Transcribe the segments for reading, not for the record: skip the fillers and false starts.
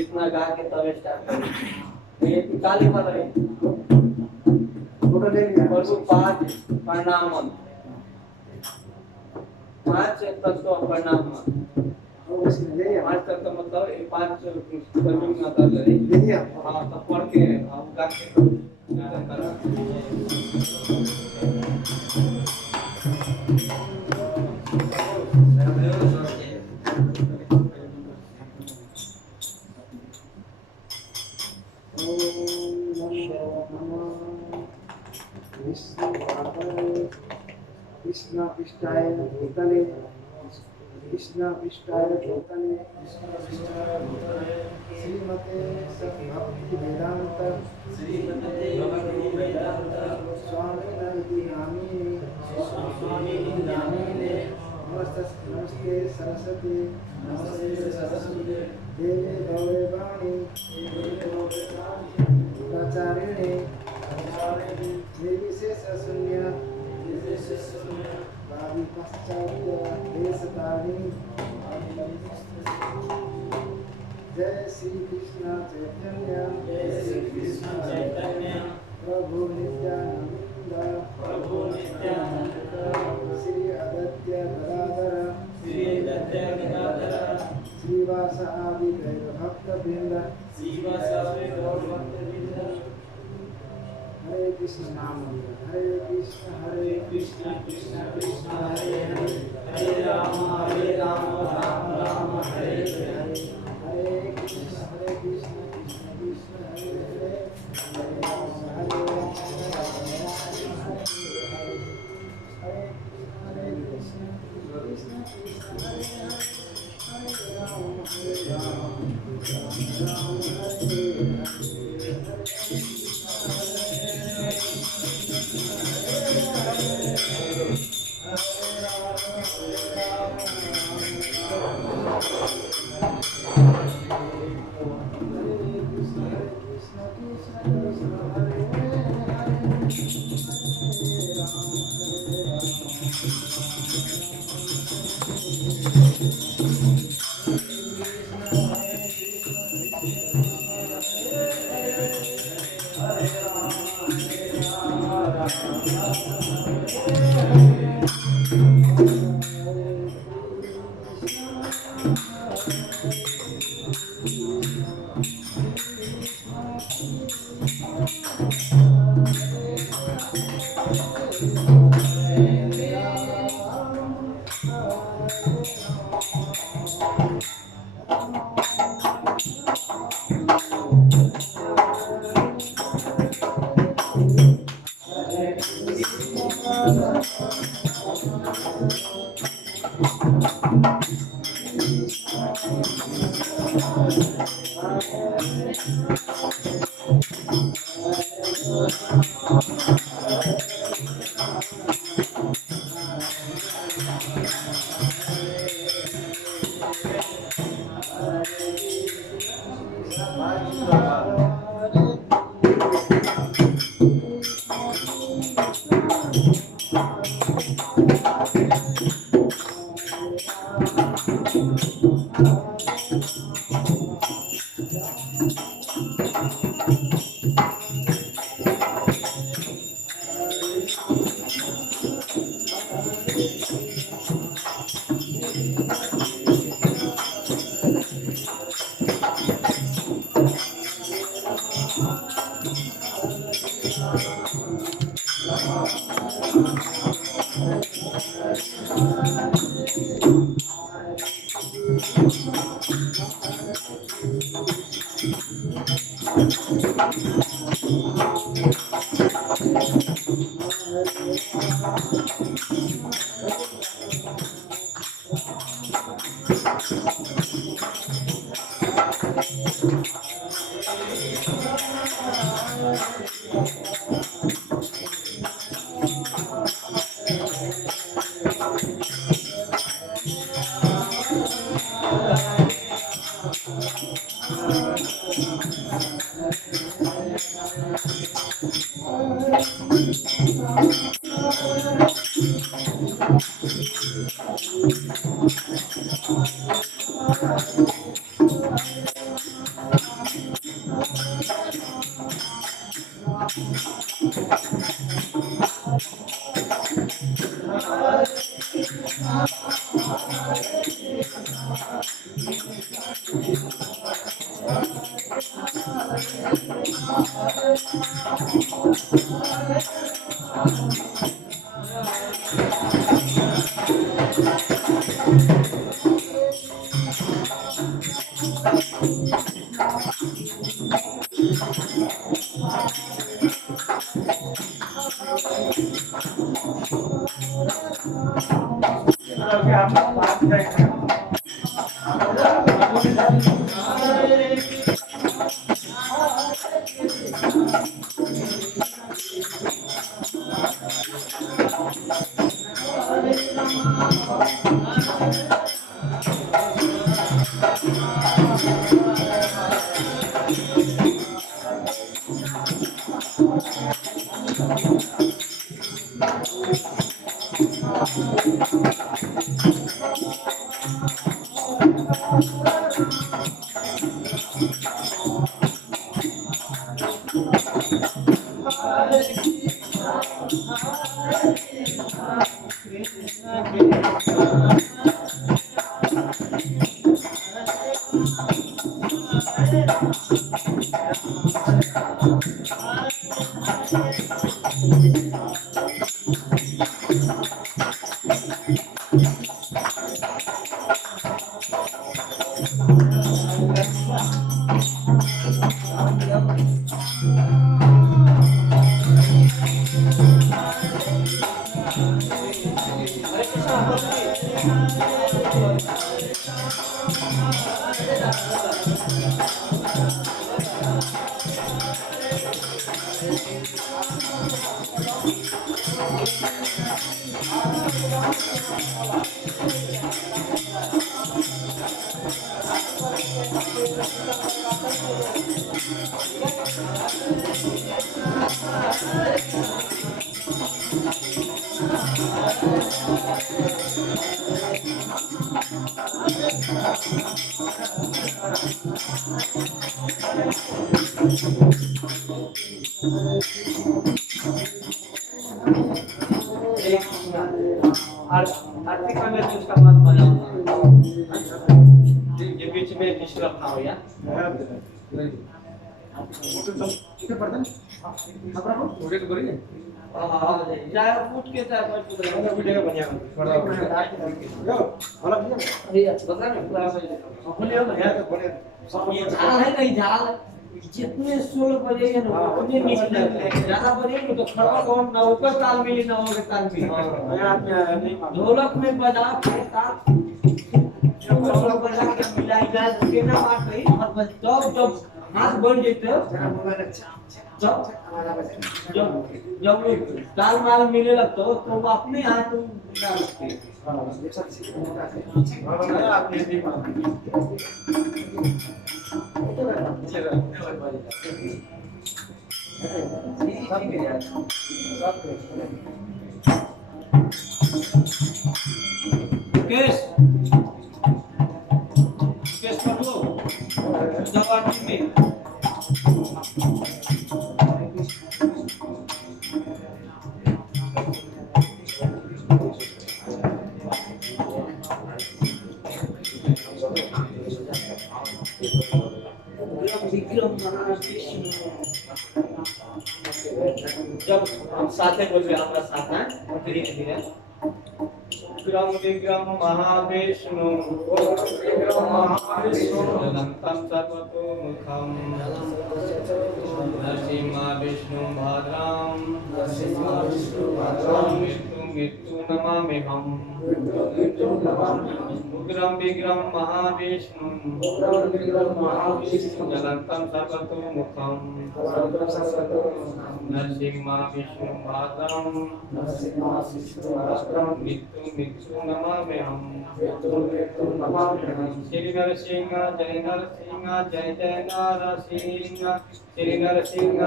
इतना गा के तब स्टार्ट करें। ये काली माता है प्रभु पाँच प्रणाम मंत्र, पाँच तत्व प्रणाम मंत्र, पाँच तत्व मतलब ये पाँच प्रभु माता है। हाँ तो पढ़ के हम गा के कृष्णा पिष्टाय भूतले कृष्णा पिष्टाय भूतले श्रीमते भक्ति वेदांत स्वामी नामिने नमस्ते सरस्वती देवे गौरवाणी प्राचार्यणे निर्विशेष शून्य भावी पश्चात्य देशतारिणी। जय श्री कृष्ण चैतन्य प्रभु नित्यानंद श्री अद्वैत गदाधर श्रीवास आदि गैर भक्त वृंद। हरे कृष्ण नाम हरे कृष्ण कृष्ण कृष्ण हरे हरे हरे राम राम राम हरे हरे हरे कृष्ण कृष्ण कृष्ण हरे हरे हरे राम हरे कृष्ण कृष्ण कृष्ण हरे हरे राम आर्थिक में उसका मत बनाओ, ये बीच में डिस्टर्ब ना हो यार। चाहे फूट के चाहे बैठ के वीडियो बढ़िया बड़ा ये बता ना पूरा खोलिए ना यार बढ़िया ये झाल है नहीं झाल जितने सोल बजेगा ना उतने नीचे लगेगा, ज्यादा बजेगा तो खड़ा कौन ना ऊपर ताल मिली ना ऊपर ताल मिली। ढोलक में बजा के ताल ढोलक बजा के मिलाई जाए उसके ना बात कही और बस जब हाथ बढ़ जाते जब ताल माल मिले लगता हो तो अपने हाथ मिला सकते केस केस कर लो जवाब में विक्रम महाविष्णु जब हम साथ में बोल रहे हैं हमारा साथ है धीरे धीरे विक्रम विक्रम महाविष्णु अनंतं सर्वतोमुखं नरसिंह विष्णु भद्रां मृत्यु मृत्यु नमाम्यहम् उग्रं विग्रं महाविष्णु अनंतं सर्वतोमुखं नरसिंह विष्णु भद्रां मृत्यु मृत्यु नमाम्यहम् श्री नरसिंह जय जय नरसिंह श्री नरसिंह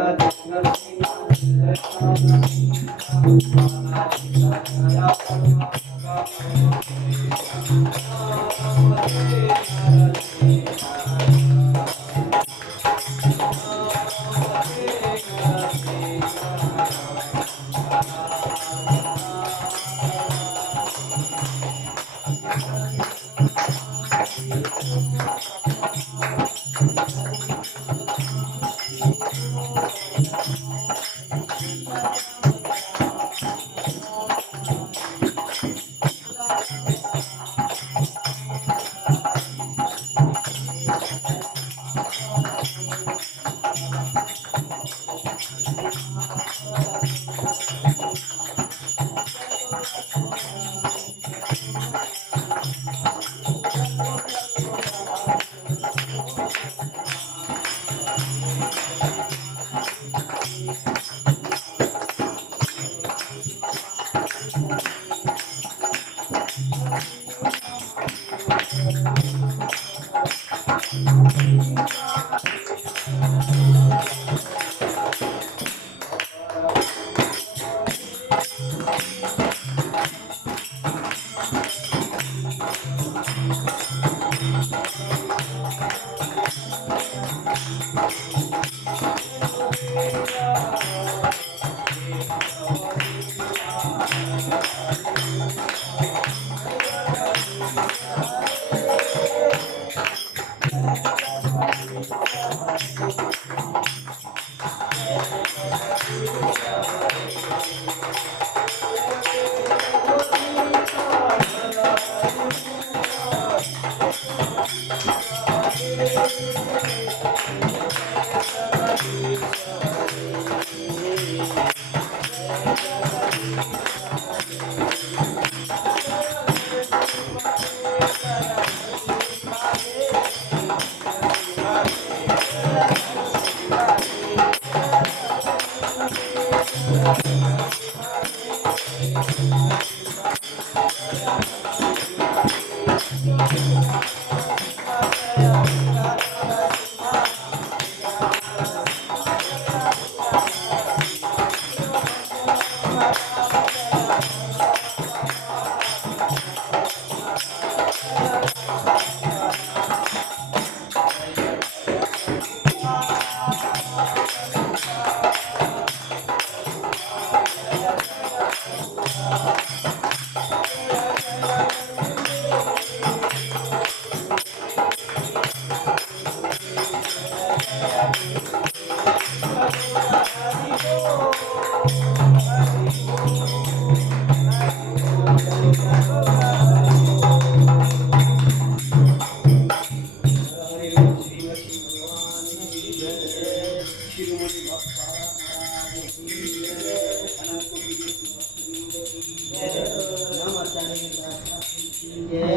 जय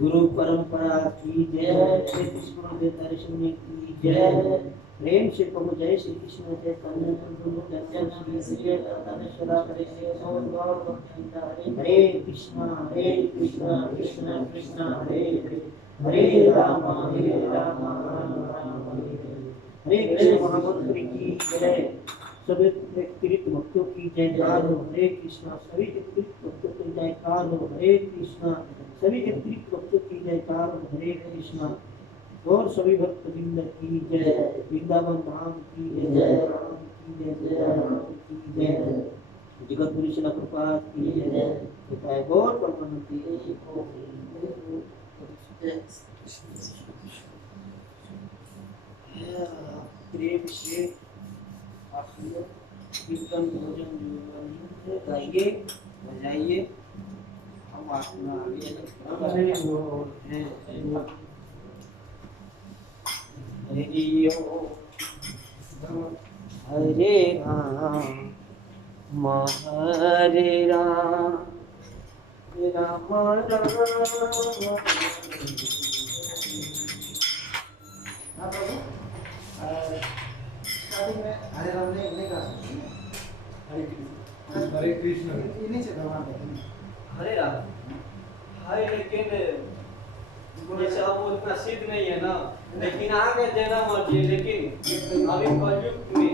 गुरु परंपरा की जय, श्री कृष्ण के दर्शन की जय, प्रेम से प्रभु जय श्री कृष्ण चैतन्य प्रभु नित्यानंद श्री विजय दानेश्वरा हरे कृष्णा कृष्ण कृष्ण हरे हरे, हरे राम राम राम हरे कृष्ण महामंत्र की जय। सभी व्यक्तिगत भक्तों की जयकार हो, हरे कृष्णा। सभी व्यक्तिगत भक्तों की जयकार हो, हरे कृष्णा। सभी व्यक्तिगत भक्तों की जयकार हो, हरे कृष्णा। और सभी भक्त वृंद की जय, वृंदावन धाम की जय, राम की जय, राम की जय, जगत गुरु श्रील प्रभुपाद की जय, जय गौर परमानंदी प्रेम से आप कीर्तन भोजन जो गाइए बजाइए, हम अपना आगे हरे राम हरे राम राम राम। हाँ बाबू, स्टार्टिंग में हरे राम ने कहा हरे कृष्ण इन्हीं से भगवान कहते हैं हरे राम है, लेकिन जैसे अब वो उतना सिद्ध नहीं है ना, लेकिन आगे देना मर्जी, लेकिन अभी कलयुग में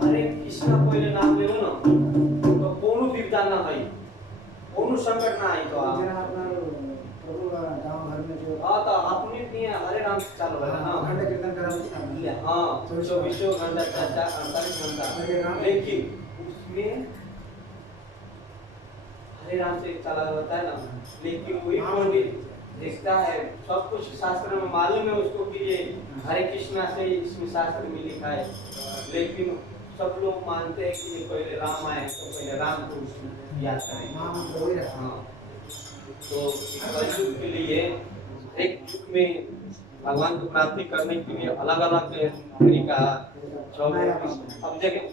हरे कृष्ण पहले नाम ले लो ना तो कोनो विपदा ना है, कोनो संकट ना आई तो आप जरा अपना प्रभु का गांव घर में जो हाँ तो अपने लिए हरे राम चालू है ना, खंड कीर्तन करा हाँ 24 घंटा 48 घंटा, लेकिन उसमें हरे राम से चला रहता है ना, लेकिन वही पंडित देखता है सब कुछ शास्त्र में मालूम है उसको कि ये हरे कृष्णा से इसमें शास्त्र में लिखा है, लेकिन सब लोग मानते हैं कि ये पहले राम आए तो पहले राम को उसमें याद करेंगे। हाँ तो कलयुग के लिए एक युग में भगवान को प्राप्ति करने के लिए अलग अलग तरीका, अब देखें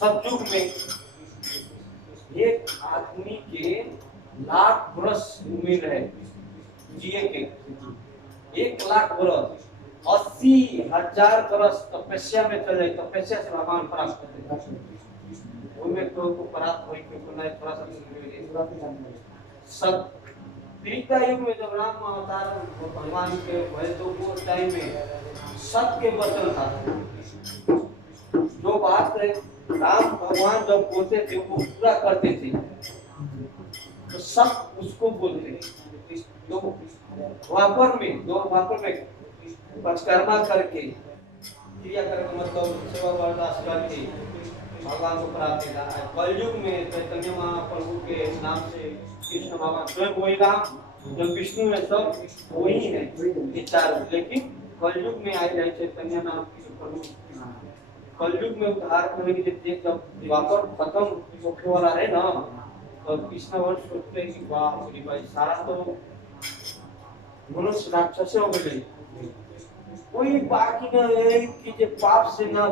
सतयुग में एक आदमी के लाख वर्ष उम्र है जिए के, 1 लाख वर्ष 80,000 वर्ष तपस्या में चले, तपस्या से भगवान प्राप्त करते हैं, उनमें तो प्राप्त हुई क्योंकि नहीं थोड़ा सा सब त्रेता युग में जब राम अवतार भगवान के भय तो वो टाइम में सत्य वचन था, जो बात राम भगवान जब बोलते थे वो पूरा करते थे, तो सब उसको बोलते थे। तो द्वापर में पचकर्मा करके क्रिया करके मतलब सेवा बर्दाश्त करके भगवान को प्राप्त था। कलयुग में चैतन्य महाप्रभु के नाम से कृष्ण भगवान स्वयं वही राम जो विष्णु है सब वही है ये चारों, लेकिन कलयुग में आए रहे चैतन्य नाम की प्रभु। कलयुग में उद्धार करने के लिए जब द्वापर खत्म होने वाला है ना, तो कृष्ण वर्ष सोचते हैं कि वाह मेरी भाई सारा तो मनुष्य राक्षस हो गए, कोई बाकी न है कि जो पाप से ना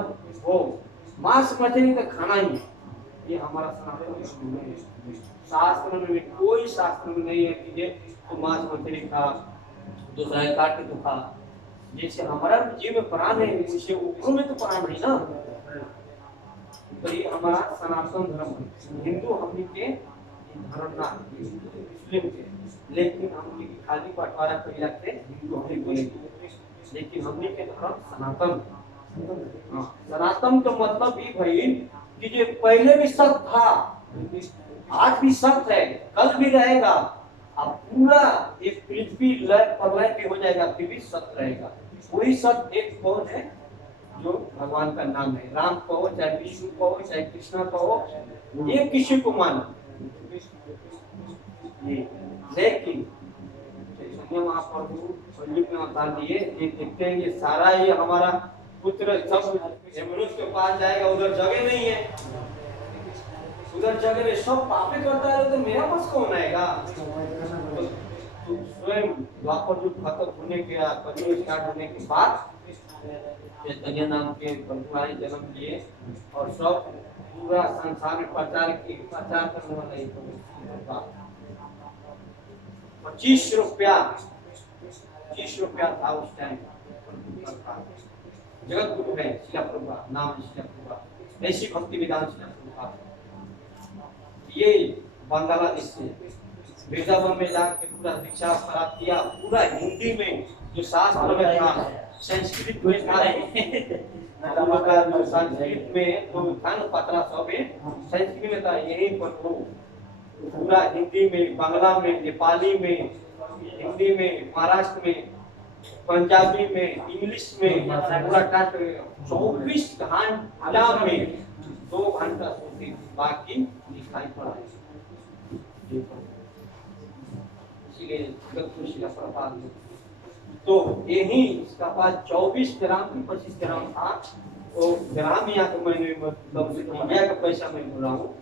हो, मांस मछली तो खाना ही, ये हमारा सनातन शास्त्र में कोई शास्त्र में नहीं है कि ये तो मांस मछली खा, दूसरा काट के तो खा, जैसे हमारा जीव में प्राण है उसे ऊपर में तो प्राण है ना, तो ये हमारा सनातन धर्म है। हिंदू हमने के धर्म ना मुस्लिम के, लेकिन हमने की खाली बंटवारा पहला से हिंदू हमने बोलेंगे, लेकिन हमने के धर्म सनातन। हाँ सनातन तो मतलब ये भाई कि जो पहले भी सत्य था, आज भी सत्य है, कल भी रहेगा, अब पूरा एक पृथ्वी लय प्रलय भी हो जाएगा फिर भी सत्य रहेगा। वही सत्य एक कौन है जो भगवान का नाम है, राम कहो चाहे विष्णु कहो चाहे कृष्णा कहो, ये किसी को मानो, लेकिन महाप्रभु कलयुग में अवतार दिए, ये देखते हैं ये सारा ये हमारा पुत्र सब मनुष्य के पास जाएगा, उधर जगह नहीं है, उधर जगह में सब पापे करता है, तो मेरा पास कौन आएगा? तो स्वयं द्वापर युग खत्म होने के कलयुग स्टार्ट होने के बाद चैतन्य नाम के भगवान जन्म लिए और सब पूरा संसार में प्रचार करने वाला एक 25 रुपया था उस टाइम। जगत गुरु है श्रील प्रभुपाद, नाम श्रील प्रभुपाद, ऐसी भक्ति विधान श्रील प्रभुपाद। ये बांग्लादेश से वृंदावन में जाकर पूरा दीक्षा प्राप्त किया, पूरा हिंदी में जो शास्त्र में था, संस्कृत में था, हम लोग का जो संस्कृत में जो था ना पत्रा सब संस्कृत में था, यही पर पूरा हिंदी में, बांग्ला में, नेपाली में, हिंदी में, महाराष्ट्र में, पंजाबी में, इंग्लिश में पूरा काट 24 घंटा में 2 घंटा सोती थी, बाकी लिखाई पढ़ाई। इसीलिए शिला प्रभात तो यही इसका पास 24 ग्राम की 25 ग्राम था। तो ग्राम यहाँ तो मैंने मतलब इंडिया का पैसा मैं बोल रहा हूँ,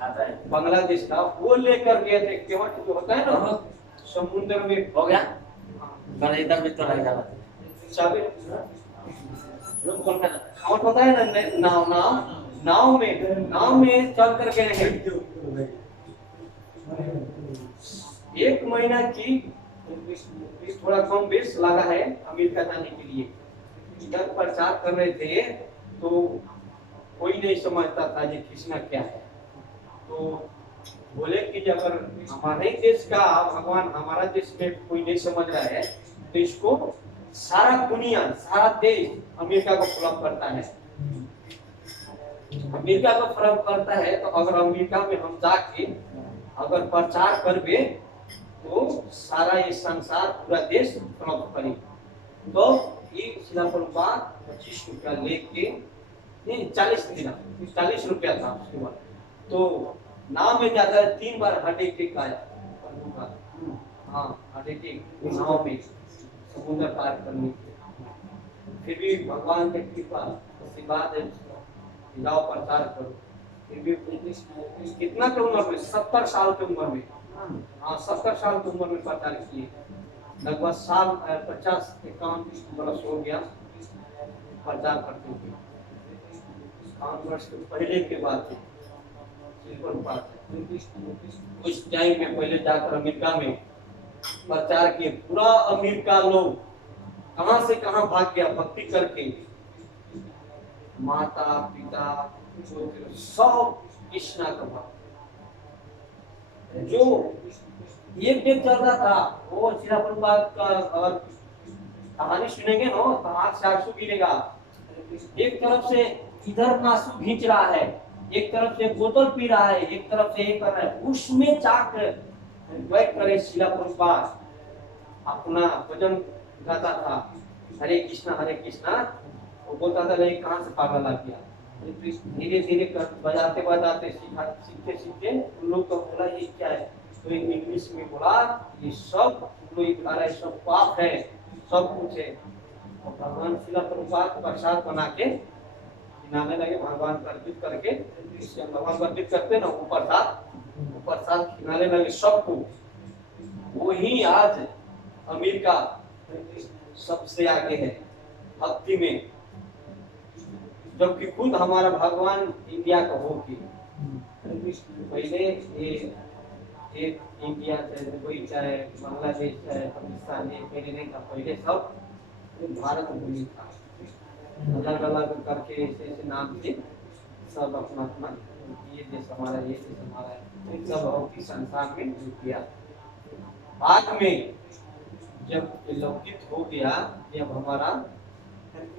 आता है बांग्लादेश का, वो लेकर गए थे। केवट जो होता है ना समुद्र में, हो गया इधर में तो रहेगा केवट होता है ना, नाव में चल कर गए हैं। 1 महीना की थोड़ा कम बेस लगा है अमेरिका जाने के लिए। इधर प्रचार कर रहे थे तो कोई नहीं समझता था ये कृष्णा क्या है। तो बोले कि अगर हमारे देश का भगवान हमारा देश में कोई नहीं समझ रहा है तो इसको सारा दुनिया, सारा देश अमेरिका को फॉलो करता है। अमेरिका को फॉलो करता है तो अगर अमेरिका में हम जाके अगर प्रचार करबे तो सारा ये संसार, पूरा देश फॉलो करे। तो ये शिला प्रभुपाद 25 रुपया लेके, नहीं 40 रुपया था उसके बाद। तो नाव में जाकर 3 बार हार्ट अटैक आया। हाँ हार्ट अटैक नाव में समुद्र पार करने के। फिर भी भगवान की कृपा आशीर्वाद है, जाओ प्रचार करो। फिर भी कितना की उम्र में, 70 साल की उम्र में, हाँ 70 साल की उम्र में प्रचार किए। लगभग 50-51 बरस हो गया प्रचार करते हुए। 5 वर्ष के पहले के बाद उस टाइम में पहले जाकर अमेरिका में प्रचार किए। पूरा अमेरिका लोग कहां से कहां भाग गया भक्ति करके। माता पिता सब कृष्णा का भक्त। जो एक दिन चल रहा था वो शिला प्रभुपाद का अगर कहानी सुनेंगे ना तो आंख से आंसू गिरेगा। एक तरफ से इधर नासू खींच रहा है, एक तरफ से बोतल पी रहा है, एक तरफ से ये कर रहा है। उसमें जाकर बैठ कर शिला प्रभुपाद अपना भजन गाता था, हरे कृष्णा। वो बोलता था नहीं कहां से पागल आ गया। धीरे धीरे बजाते बजाते सीखते उन लोग को बोला ये क्या है। तो इंग्लिश में बोला ये सब सब पाप है, सब कुछ है। और भगवान शिला प्रभुपाद प्रसाद बना के खिलाने लगे। भगवान को अर्पित करके, भगवान को अर्पित करते ना वो प्रसाद खिलाने लगे सबको। वही आज अमेरिका सबसे आगे है भक्ति में, जबकि खुद हमारा भगवान इंडिया का हो के पहले ये इंडिया चाहे कोई चाहे बांग्लादेश चाहे पाकिस्तान, ये पहले नहीं था। पहले सब भारत भूमि था, अलग अलग करके ऐसे नाम से सब अपना अपना ये देश हमारा, ये देश हमारा है, सब भक्ति संसार में किया। बाद में जब लौकिक हो गया, जब हमारा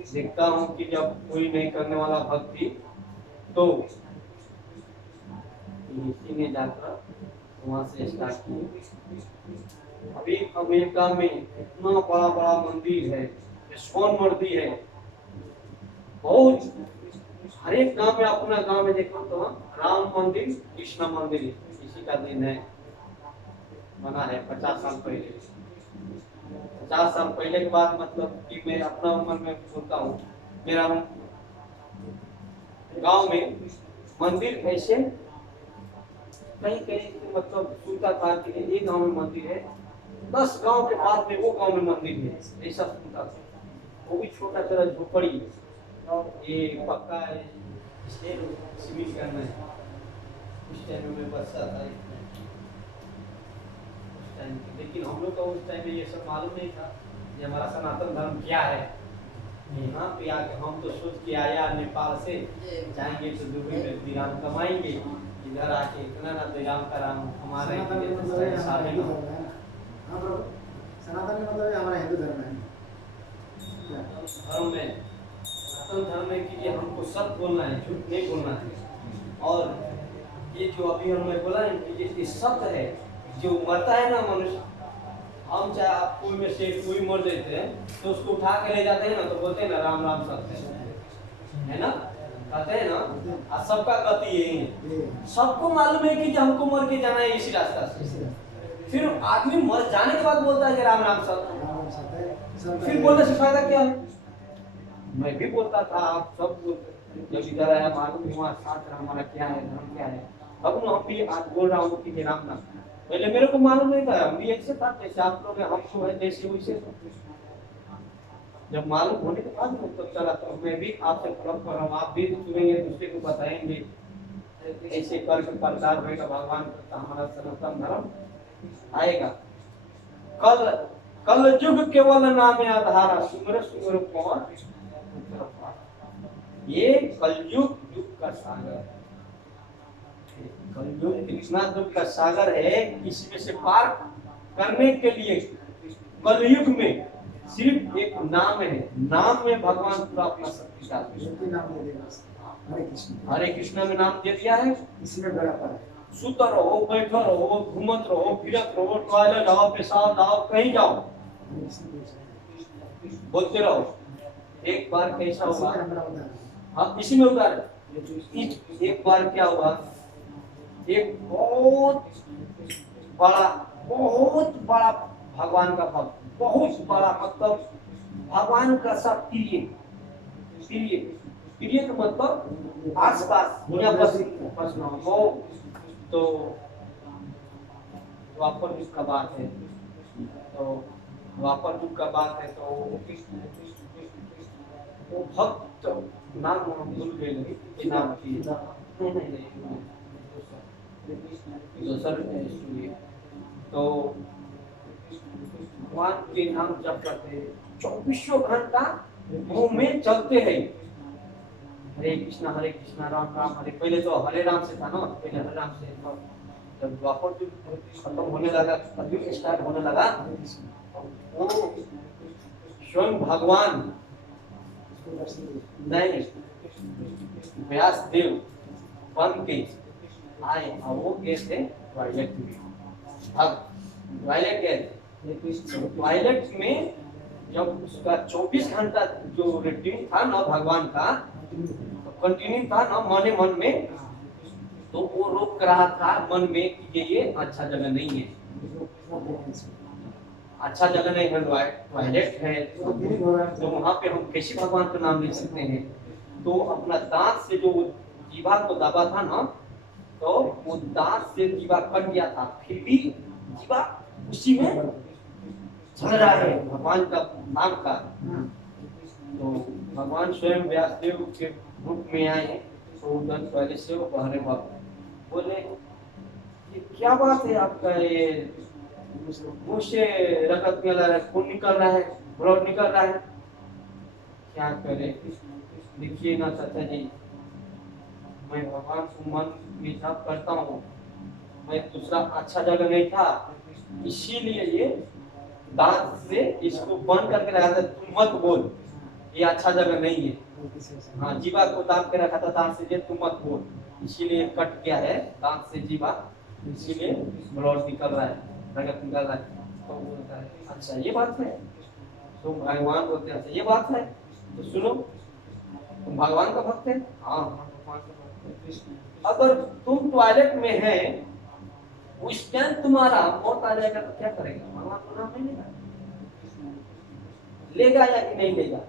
देखता हूँ कि जब कोई नहीं करने वाला भक्ति तो इसी ने जाकर वहां से स्टार्ट किया। अभी अमेरिका में इतना बड़ा बड़ा मंदिर है, इस्कॉन मंदिर है, बहुत हर एक गांव में, अपना गांव में देखो तो राम मंदिर, कृष्ण मंदिर इसी का दिन है, बना है 50 साल पहले। 50 साल पहले के बाद मतलब कि मैं अपना उम्र में बोलता हूँ, मेरा गांव में मंदिर ऐसे कहीं कहीं मतलब सुनता था कि एक गांव में मंदिर है, 10 गांव के बाद में वो गांव में मंदिर है, ऐसा सुनता था। वो भी छोटा छोटा झोपड़ी, ये पक्का है, सीमेंट करना है। उस टाइम में बचता था, लेकिन हम लोग का उस टाइम में ये सब मालूम नहीं था कि हमारा सनातन धर्म क्या है। यहाँ पे आके हम तो सोच के आया नेपाल से, जाएंगे तो दुबई में दिराम कमाएंगे, इधर आके इतना ना दिराम का राम हमारे सनातन मतलब हमारा हिंदू धर्म है। धर्म में सनातन धर्म में कि हमको सत्य बोलना है, झूठ नहीं बोलना है। और ये जो अभी हमने बोला है कि ये सत्य है, जो मरता है ना मनुष्य, हम चाहे आप कोई में से कोई मर देते हैं तो उसको उठा के ले जाते हैं ना, तो बोलते हैं ना राम राम सत्य है ना, कहते हैं ना। और सबका गति यही है, सबको मालूम है कि हमको मर के जाना है इसी रास्ता से। फिर आदमी मर जाने के बाद बोलता है कि राम राम सत्य, फिर बोलने से फायदा क्या है? मैं भी बोलता था, आप सब जब इधर आया मालूम हुआ शास्त्र हमारा क्या है, धर्म क्या है, अब हम भी आज बोल रहा हूँ कि राम नाम। पहले मेरे को मालूम नहीं था, हम भी ऐसे था जैसे आप लोग हम तो है जैसे वैसे। जब मालूम होने के बाद तो चला, तो मैं भी आपसे फॉलो कर रहा हूँ, आप भी सुनेंगे, दूसरे को बताएंगे, ऐसे करके प्रचार होगा भगवान का, हमारा सनातन धर्म आएगा। कल कल युग केवल नाम आधारा, सुमर सुमर पवन। ये कलयुग युग का सागर, कलयुग कृष्णा युग का सागर है। इसमें से पार करने के लिए कलयुग में सिर्फ एक नाम है, नाम में भगवान पूरा अपना शक्ति डालते हैं। हरे कृष्ण में नाम दे दिया है, इसमें बड़ा पार सुत रहो, बैठो रहो, घूमत रहो, फिरत रहो, टॉयलेट जाओ, पेशाब जाओ, कहीं जाओ, बोलते रहो। एक बार कैसा हुआ, हाँ इसी में उतार। एक बार क्या हुआ, एक बहुत बड़ा भगवान का भक्त, बहुत बड़ा, मतलब भगवान का सब प्रिय प्रिय प्रिय का मतलब आसपास दुनिया बस हो। तो द्वापर युग का बात है, तो द्वापर युग का बात है, तो वो भक्त नाम भूल गए, नाम की तो भगवान के नाम जप करते 24 घंटा मुंह में चलते हैं, हरे कृष्णा राम राम हरे। पहले तो हरे राम से था ना, पहले हरे राम से, तो जब द्वापर खत्म होने लगा, कलयुग स्टार्ट होने लगा, वो स्वयं भगवान नहीं व्यास देव बन के आए, और वो गए थे टॉयलेट में। अब टॉयलेट गए, टॉयलेट में जब उसका 24 घंटा जो रूटीन था ना भगवान का, कंटिन्यू था ना मने मन में, तो वो रोक रहा था मन में कि ये अच्छा जगह नहीं है, अच्छा जगह नहीं है, टॉयलेट है, तो वहां पे हम कैसे भगवान का नाम ले सकते हैं। तो अपना दांत से जो जीवा को दबा था ना, तो वो दांत से जीवा कट गया था, फिर भी जीवा उसी में चल रहा है भगवान का नाम का। तो भगवान स्वयं व्यासदेव के रूप में आए, तो उधर पहले से वो बहरे भक्त बोले, ये क्या बात है आपका, ये मुंह से रगत निकल रहा है, खून निकल रहा है, ब्लड निकल रहा है, क्या करे। देखिए ना चाचा जी, मैं भगवान को मन में जप करता हूँ, मैं दूसरा अच्छा जगह नहीं था, इसीलिए ये दांत से इसको बंद करके रखा था, तुम मत बोल, ये अच्छा जगह नहीं है। हाँ, जीवा को दांत के रखा था दांत से, तुम मत बोल, इसीलिए कट गया है दांत से जीवा, इसीलिए ब्लड निकल रहा है, रगत निकल रहा है। तो बोलता है अच्छा ये बात है, तो भगवान बोलते हैं ये बात है, तो सुनो तुम भगवान का भक्त है, हाँ भगवान का भक्त है। अगर तुम टॉयलेट में है, उस टाइम तुम्हारा मौत आ जाएगा तो क्या करेगा, भगवान को नाम नहीं लेगा या कि नहीं लेगा।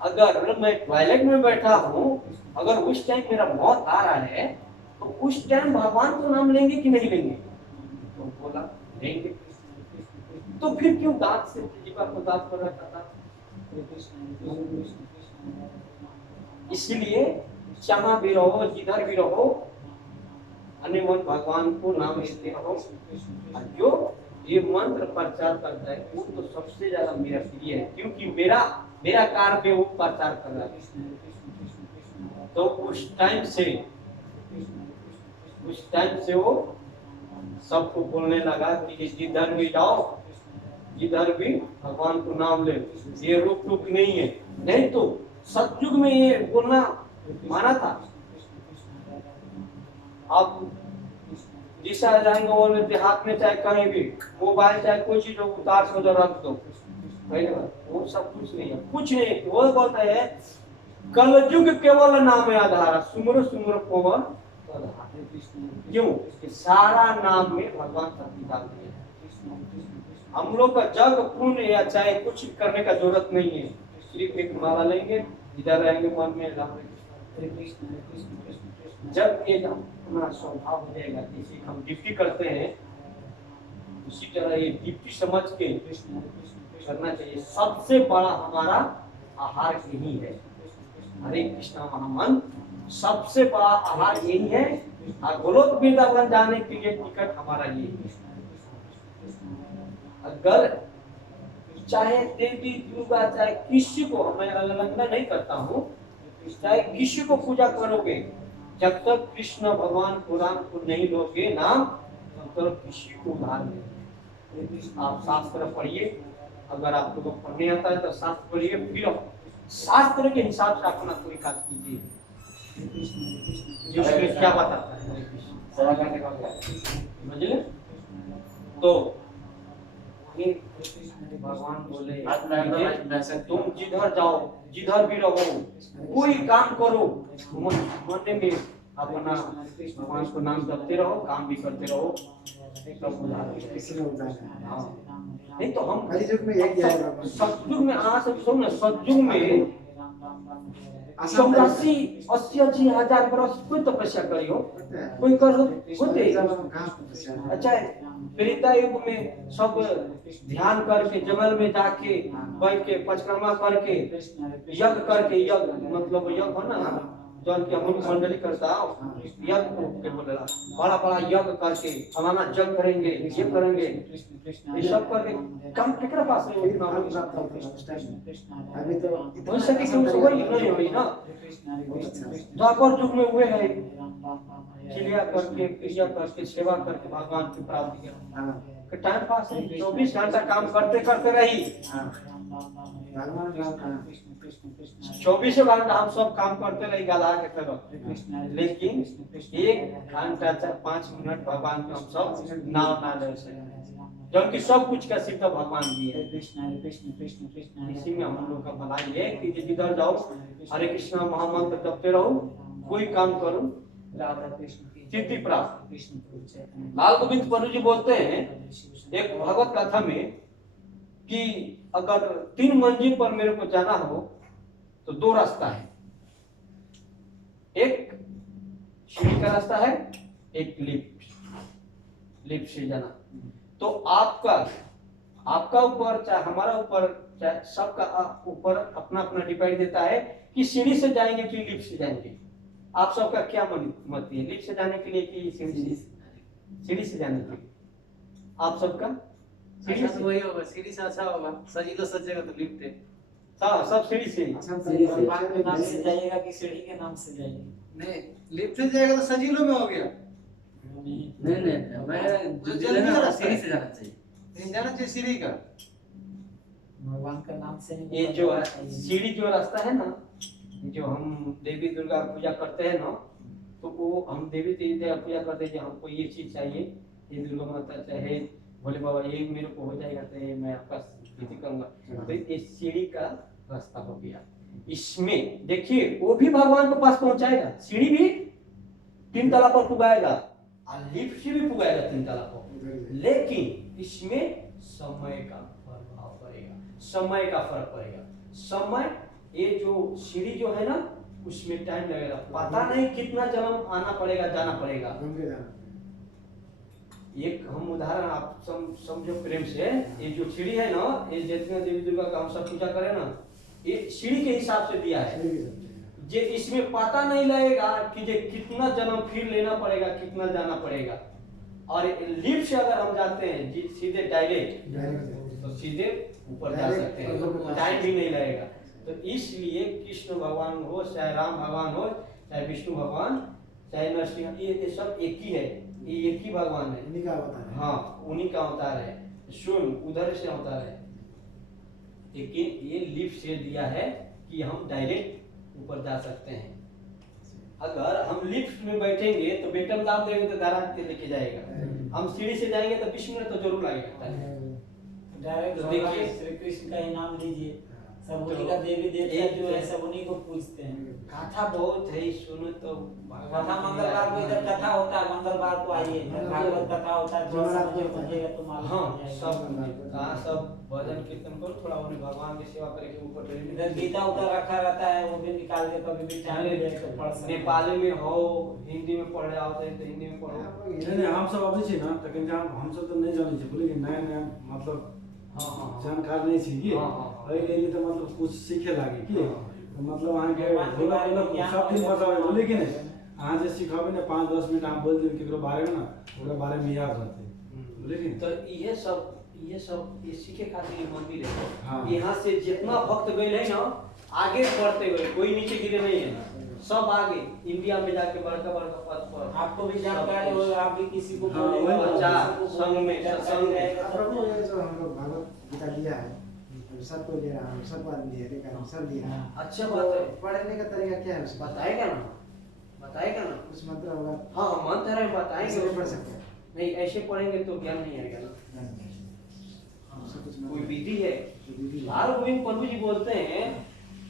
अगर मैं टॉयलेट में बैठा हूँ, अगर उस टाइम मेरा मौत आ रहा है, तो उस टाइम भगवान को नाम लेंगे कि नहीं लेंगे, तो बोला लेंगे। तो फिर क्यों दांत से जीवा को दांत पर रखा था। इसलिए जहां भी रहो, जिधर भी रहो, मन भगवान को नाम लेते रहो। जो ये मंत्र प्रचार करता है वो तो सबसे ज्यादा मेरा प्रिय है, क्योंकि मेरा कार्य पे वो प्रचार कर रहा है। तो उस टाइम से वो सबको बोलने लगा कि जिधर भी जाओ, जिधर भी भगवान को नाम ले, ये रोक टोक नहीं है। नहीं तो सतयुग में ये बोलना माना था। अब जिस आ जाएंगे वो देहात में चाहे कहीं भी मोबाइल चाहे कोई चीज हो उतार के उधर रख दो, पहले बात वो सब कुछ नहीं है, कुछ नहीं। वो बोलता है कलयुग केवल नाम आधार सुमरो सुमरो पवन क्यों कि सारा नाम में भगवान शक्ति डालते हैं। हम लोग का जग पुण्य या चाहे कुछ करने का जरूरत नहीं है, सिर्फ एक माला लेंगे इधर रहेंगे मन में जब ये अपना स्वभाव हो जाएगा, जैसे हम ड्यूटी करते हैं उसी तरह ये ड्यूटी समझ के करना चाहिए। सबसे बड़ा हमारा आहार यही है, हरे कृष्णा महामंत्र सबसे बड़ा आहार यही है। और गोलोक वृंदावन जाने के लिए टिकट हमारा यही है। अगर चाहे देवी दुर्गा चाहे किसी को, मैं अलग नहीं करता हूँ, चाहे किसी को पूजा करोगे जब तक कृष्ण भगवान कुरान को नहीं लोगे नाम तब तक किसी को उधार नहीं। आप शास्त्र पढ़िए, अगर आपको तो पढ़ने आता है तो शास्त्र पढ़िए, फिर शास्त्र के हिसाब से अपना कोई काज कीजिए जिसमें क्या बताता है समझले। तो भगवान बोले तुम जिधर जाओ जिधर भी रहो कोई काम करो मन में अपना भगवान को नाम जपते रहो, काम भी करते रहो, नहीं तो हम कलयुग में यही आएगा। सतयुग में सतयुग में 84-80 हजार बरस कोई तपस्या करी हो, कोई कर होते। अच्छा त्रेता युग में सब ध्यान करके जंगल में जाके बैठ के परिक्रमा करके यज्ञ करके, यज्ञ मतलब यज्ञ है ना जल की हम मंडली करता यज्ञ के बोलेला, बड़ा बड़ा यज्ञ करके फलाना जग करेंगे ये करेंगे ये सब करके काम केकरा पास नहीं उतना अभी तो वैसे कि क्यों से वही नहीं हुई ना। द्वापर युग में हुए है क्रिया करके क्रिया करके सेवा करके भगवान की प्राप्ति के टाइम पास 24 घंटा काम करते करते रही। 24 घंटा हम सब काम करते रही गला के तरह, लेकिन 1 घंटा 5 मिनट भगवान के हम सब नाम ना ले सके, जबकि सब कुछ का सिर्फ भगवान जी है। इसी में हम लोग का भलाई है कि जिधर जाओ हरे कृष्णा महामंत्र जपते रहो, कोई काम करो, राधा कृष्ण की सिद्धि प्राप्त। लाल गोविंद पन्नू जी बोलते हैं एक भगवत कथा में कि अगर 3 मंजिल पर मेरे को जाना हो तो 2 रास्ता है, एक सीढ़ी का रास्ता है, एक लिफ्ट से जाना। तो आपका ऊपर चाहे हमारा ऊपर चाहे सबका ऊपर अपना अपना डिपेंड देता है कि सीढ़ी से जाएंगे कि लिफ्ट से जाएंगे। आप सबका क्या मत है, लिफ्ट से जाने के लिए कि सीढ़ी से जाने के लिए? आप सबका सीढ़ी से वही होगा, सीढ़ी से अच्छा होगा, सजीलो सजेगा तो लिफ्ट है। हाँ सब सीढ़ी से भगवान के नाम से जाइएगा कि सीढ़ी के नाम से जाइएगा? नहीं लिफ्ट से जाएगा तो सजीलो में हो गया। नहीं मैं जो जल्दी वाला सीढ़ी से जाना चाहिए, जाना चाहिए सीढ़ी का। भगवान का नाम से ये जो सीढ़ी जो रास्ता है ना, जो हम देवी दुर्गा पूजा करते हैं ना, तो वो हम देवी देवता पूजा करते हैं, हमको ये चीज चाहिए, ये दुर्गा माता चाहे बोले बाबा ये मेरे को हो जाएगा तो मैं आपका विधि करूंगा। तो ये सीढ़ी का रास्ता हो गया। इसमें देखिए वो भी भगवान के पास पहुंचाएगा, सीढ़ी भी 3 तला पर पुगाएगा और लिफ्ट से भी पुगाएगा 3 तला पर, लेकिन इसमें समय का प्रभाव पड़ेगा, समय का फर्क पड़ेगा। समय ये जो सीढ़ी जो है ना उसमें टाइम लगेगा, पता नहीं कितना जन्म आना पड़ेगा, जाना पड़ेगा। एक हम उदाहरण आप समझो प्रेम से, ये जो सीढ़ी है ना, ये जितना देवी दुर्गा का हम सब पूजा करें ना, ये सीढ़ी के हिसाब से दिया है। जे इसमें पता नहीं लगेगा कि जे कितना जन्म फिर लेना पड़ेगा, कितना जाना पड़ेगा। और लिफ्ट से अगर हम जाते हैं सीधे डायरेक्ट तो सीधे ऊपर जा सकते हैं, टाइम भी नहीं लगेगा। तो इसलिए कृष्ण भगवान हो चाहे राम भगवान हो चाहे विष्णु भगवान चाहे नरसिंह, ये सब एक ही है, ये एक ही भगवान है, उन्हीं का अवतार है। हाँ उन्हीं का अवतार है। सुन उधर से अवतार है, लेकिन ये लिफ्ट से दिया है कि हम डायरेक्ट ऊपर जा सकते हैं। अगर हम लिफ्ट में बैठेंगे तो बेटन दाब देंगे तो धरा के लेके जाएगा, हम सीढ़ी से जाएंगे तो 20 मिनट तो जरूर लगेगा। डायरेक्ट तो भगवान देखिए, श्री कृष्ण का ही नाम लीजिए, सब होली का देवी देवता जो है सब उन्हीं को पूजते हैं। कथा बहुत है, सुनो तो कथा मंगलवार को इधर कथा होता है, मंगलवार को आइए, भागवत कथा होता है, जो समझे पढ़ेगा तो मालूम हाँ हो जाएगा। सब कहाँ सब भजन कीर्तन करो, थोड़ा उन्हें भगवान की सेवा करके ऊपर इधर गीता उधर रखा रहता है, वो भी निकाल के कभी भी टाइम मिले तो पढ़ सकते हैं। नेपाली में हो, हिंदी में पढ़ रहे होते हैं तो हिंदी में पढ़ो। नहीं हम सब अबै छी ना, लेकिन हम सब तो नहीं जाने छी, बोले कि नया नया मतलब हाँ हाँ जानकार नहीं छी कि हाँ, हाँ। एहि लेल तो मतलब कुछ सीखे लागे कि तो मतलब अहाँ के भगवान के बारे में ज्ञान सब दिन हो बतावे, जाए। बोले कि नहीं अहाँ जे सिखाबे ना 5-10 मिनट अहाँ बोल देबै केकरो बारे में ना, ओकरा बारे में याद रहते, बोले कि तो ये सब ये सीखे खातिर ये मंदिर है। हाँ। यहाँ से जितना भक्त गए है ना, आगे बढ़ते गए, कोई नीचे गिरे नहीं है, सब आगे इंडिया में जाके बड़का बड़का पद पर। आपको भी जानकारी हो, आप भी किसी को हाँ, बोलेगा, वही बच्चा, किसी को संग में, जानकारी सत्संग में। रहेगा तो प्रभु ये जो हम लोग भगवत गीता लिया है, हम सबको दे रहा है, सबको आदमी दे रहा है, सब दिया है। अच्छा बात है, पढ़ने का तरीका क्या है उसका? बताएगा ना, बताएगा ना। कुछ मंत्र होगा, हाँ मंत्र है, बताएंगे ऐसे उसको। पढ़ सकते हैं। नहीं ऐसे पढ़ेंगे तो ज्ञान नहीं आएगा ना। उसका कुछ कोई मंत्र- विधि है। विधि है। लाल गोविंद प्रभु जी बोलते हैं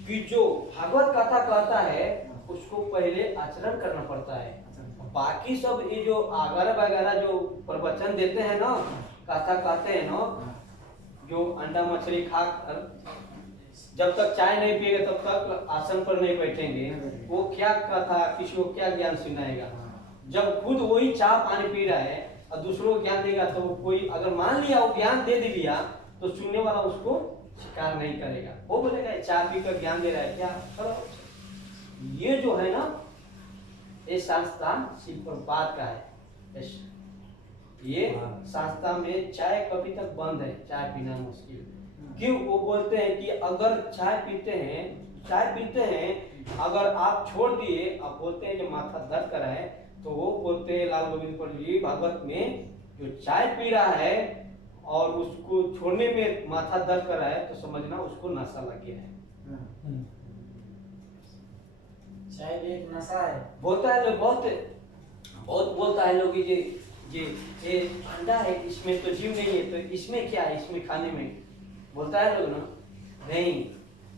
कि जो भागवत कथा कहता है उसको पहले आचरण करना पड़ता है। बाकी सब ये जो आगर वगैरह जो प्रवचन देते हैं ना, कथा कहते हैं ना, जो अंडा मछली खा कर जब तक चाय नहीं पिएगा तब तक आसन पर नहीं बैठेंगे, वो क्या कथा किसी को क्या ज्ञान सुनाएगा। जब खुद वही चाय पानी पी रहा है और दूसरों को ज्ञान देगा तो कोई अगर मान लिया वो ज्ञान दे दिया तो सुनने वाला उसको स्वीकार नहीं करेगा, वो बोलेगा चाय पी कर ज्ञान दे रहा है क्या करो। ये जो है ना, ये संस्था शिव प्रभुपाद का है। ये संस्था में चाय कभी तक बंद है, चाय पीना मुश्किल। क्यों? वो बोलते हैं कि अगर चाय पीते हैं अगर आप छोड़ दिए, आप बोलते हैं जो माथा दर्द कर रहा है, तो वो बोलते हैं लाल गोविंद प्रभु जी भागवत में जो चाय पी रहा है और उसको छोड़ने में माथा दर्द कर रहा है तो समझना उसको नशा लग गया है। चाय भी एक नशा है। बोलता है लोग, बहुत बोलता है लोग कि ये अंडा है, इसमें तो जीव नहीं है, तो इसमें क्या है, इसमें खाने में बोलता है लोग ना, नहीं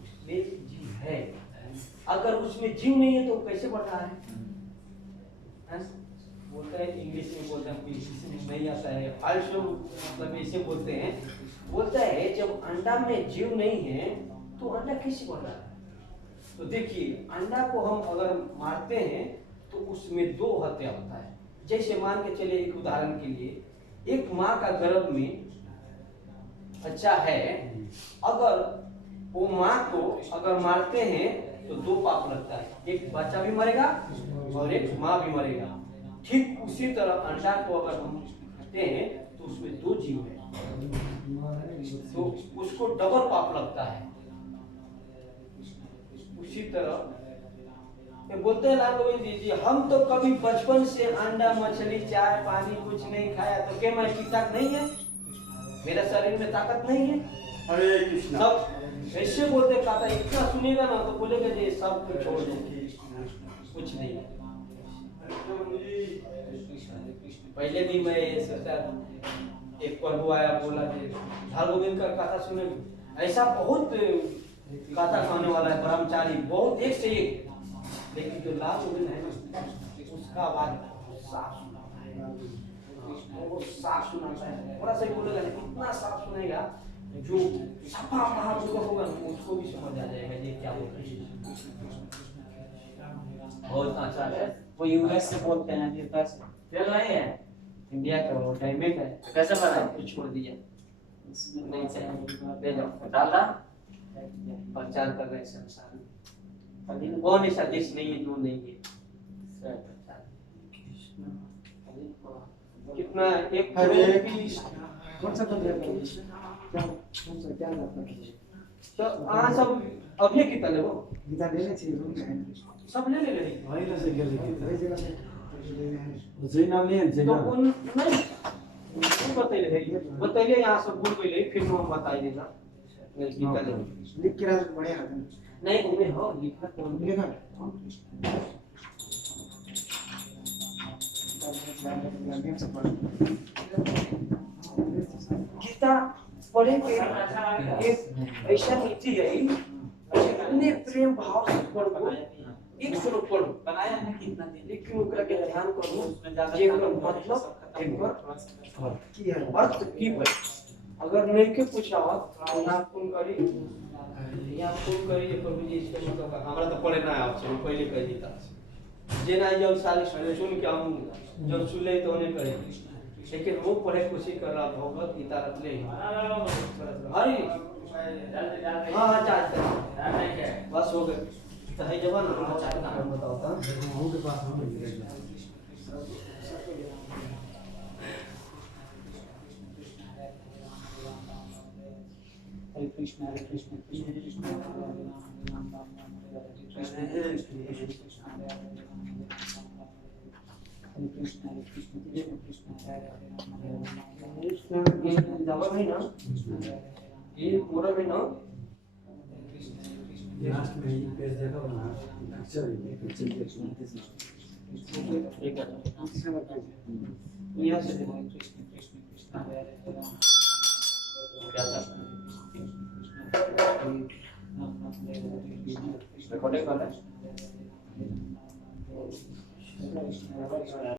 उसमें जीव है। अगर उसमें जीव नहीं है तो कैसे बढ़ रहा है? बोलता है इंग्लिश में, बोलते हैं इंग्लिश में नहीं आता है, फाल्सो मतलब ऐसे बोलते हैं। बोलता है जब अंडा में जीव नहीं है तो अंडा कैसे बढ़ रहा है? तो देखिए अंडा को हम अगर मारते हैं तो उसमें दो हत्या होता है। जैसे मान के चलिए एक उदाहरण के लिए, एक माँ का गर्भ में बच्चा है, अगर वो माँ को अगर मारते हैं तो दो पाप लगता है, एक बच्चा भी मरेगा और एक माँ भी मरेगा। ठीक उसी तरह अंडा को अगर हम खाते हैं तो उसमें दो जीव है, तो उसको डबल पाप लगता है। उसी तरह बोलते हैं लाल गोविंद जी, हम तो कभी बचपन से अंडा मछली चाय पानी कुछ नहीं खाया, तो क्या मैं ठीक ठाक नहीं है? मेरा शरीर में ताकत नहीं है? हरे कृष्ण। सब ऐसे बोलते, कहता इतना सुनेगा ना तो बोलेगा जी सब कुछ छोड़ दो, कुछ नहीं है। पहले भी मैं ये सोचा, एक प्रभु आया बोला जी लाल गोविंद का कथा सुने, ऐसा बहुत कथा कहने वाला है ब्रह्मचारी, बहुत एक से एक, लेकिन जो लाल गोविंद है ना उसका आवाज साफ सुनाता है, वो साफ सुनाता है, थोड़ा सा ही बोलेगा लेकिन इतना साफ सुनेगा जो सफा महापुरुष होगा उसको भी समझ आ जाएगा ये क्या बोल रही है। बहुत अच्छा है। वो यूएस से बोलते हैं कि पैसे चल रहे हैं इंडिया का वो टाइमिंग है, तो कैसे बना? कुछ छोड़ दिया, नहीं चाहिए। ले जाओ डाल रहा प्रचार कर रहे हैं संसार में। कौन ऐसा देश नहीं है जो नहीं है? कितना एक हरे करोड़ कृष्ण। कौन सा मंत्र है? क्या कौन सा क्या नाम है? तो हाँ सब अभी कितना ले वो गीता लेने चाहिए रूम में। सब ले ले रही वही ना से गेले वही जगह से लेने हैं। जय नाम नहीं है, जय तो नाम। उन नहीं बतैले है, बतैले यहाँ सब भूल गए, फिर हम बताई देगा गीता ले लिख के रख बढ़िया रहता है। नहीं उन्हें हो लिखा कौन लिखा है? नेम से पढ़ गीता पढ़े के एक ऐसा नीति है इतने प्रेम भाव से पढ़ो एक श्लोक पढ़ो बनाया है कितना दिन लेकिन ओकरा के ध्यान करो उसमें ज्यादा जे एकर मतलब एकर की है अर्थ की है अगर नहीं के पूछा तो यहाँ फोन करी यहाँ फोन करी जे प्रभु जी इसके मतलब हमरा तो पढ़े ना आप से पहले कह देता जे ना जब साल सुन के हम जब सुनले तो नहीं करे लेकिन वो पढ़े कोशिश कर रहा भगवत गीता रख ले हरि हाँ चाचा बस हो गए तो है जवान चाचा बताओ था हूँ के पास हम हरे कृष्ण कृष्ण कृष्ण हरे हरे राम राम हरे हरे कृष्ण हरे कृष्ण कृष्ण हरे हरे राम हरे कृष्ण कृष्ण कृष्ण हरे हरे राम कृष्ण ये डबल है ना ये पूरा है ना लास्ट में ये पेज देखो ना अक्षर है यहाँ से कृष्ण कृष्ण हरे हरे राम क्या था रिकॉर्डिंग कर रहा है